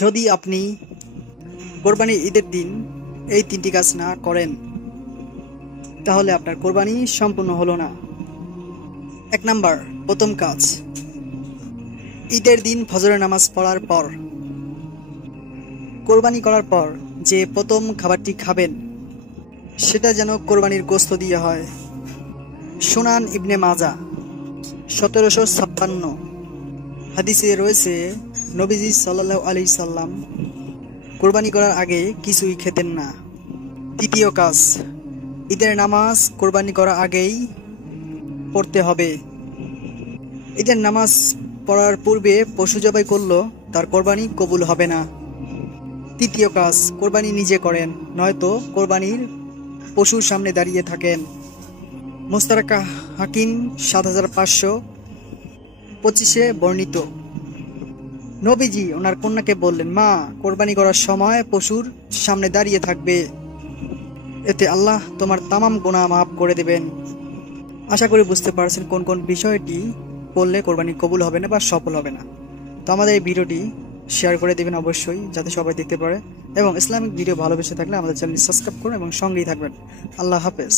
যদি আপনি কোরবানির ঈদের দিন এই তিনটি কাজ না করেন তাহলে আপনার কোরবানি সম্পূর্ণ হলো না। ১ নাম্বার, প্রথম কাজ, ঈদের দিন ফজরের নামাজ পড়ার পর, কোরবানি করার পর যে প্রথম খাবারটি খাবেন সেটা যেন কোরবানির গোশত দিয়ে হয়। সুনান ইবনে মাজা ১৭৫৬ হাদিসে রয়েছে, নবীজি সাল্লাল্লাহু আলাইহি সাল্লাম কোরবানি করার আগে কিছুই খেতেন না। দ্বিতীয় কাজ, ঈদের নামাজ কোরবানি করার আগেই পড়তে হবে। ঈদের নামাজ পড়ার পূর্বে পশু জবাই করলেও তার কোরবানি কবুল হবে না। তৃতীয় কাজ, কোরবানি নিজে করেন, নয়তো কোরবানির পশুর সামনে দাঁড়িয়ে থাকেন। মুস্তারাক হাকিম ৭৫২৫ বর্ণিত, নবীজি ওনার কন্যাকে বললেন, মা, কোরবানি করার সময় পশুর সামনে দাঁড়িয়ে থাকবে, এতে আল্লাহ তোমার তামাম গুনাহ মাফ করে দেবেন। আশা করি বুঝতে পারছেন কোন কোন বিষয়টি করলে কোরবানি কবুল হবে না বা সফল হবে না। তো আমাদের এই ভিডিওটি শেয়ার করে দেবেন অবশ্যই, যাতে সবাই দেখতে পারে, এবং ইসলামিক ভিডিও ভালোবেসে থাকলে আমাদের চ্যানেলটি সাবস্ক্রাইব করুন এবং সঙ্গেই থাকবেন। আল্লাহ হাফেজ।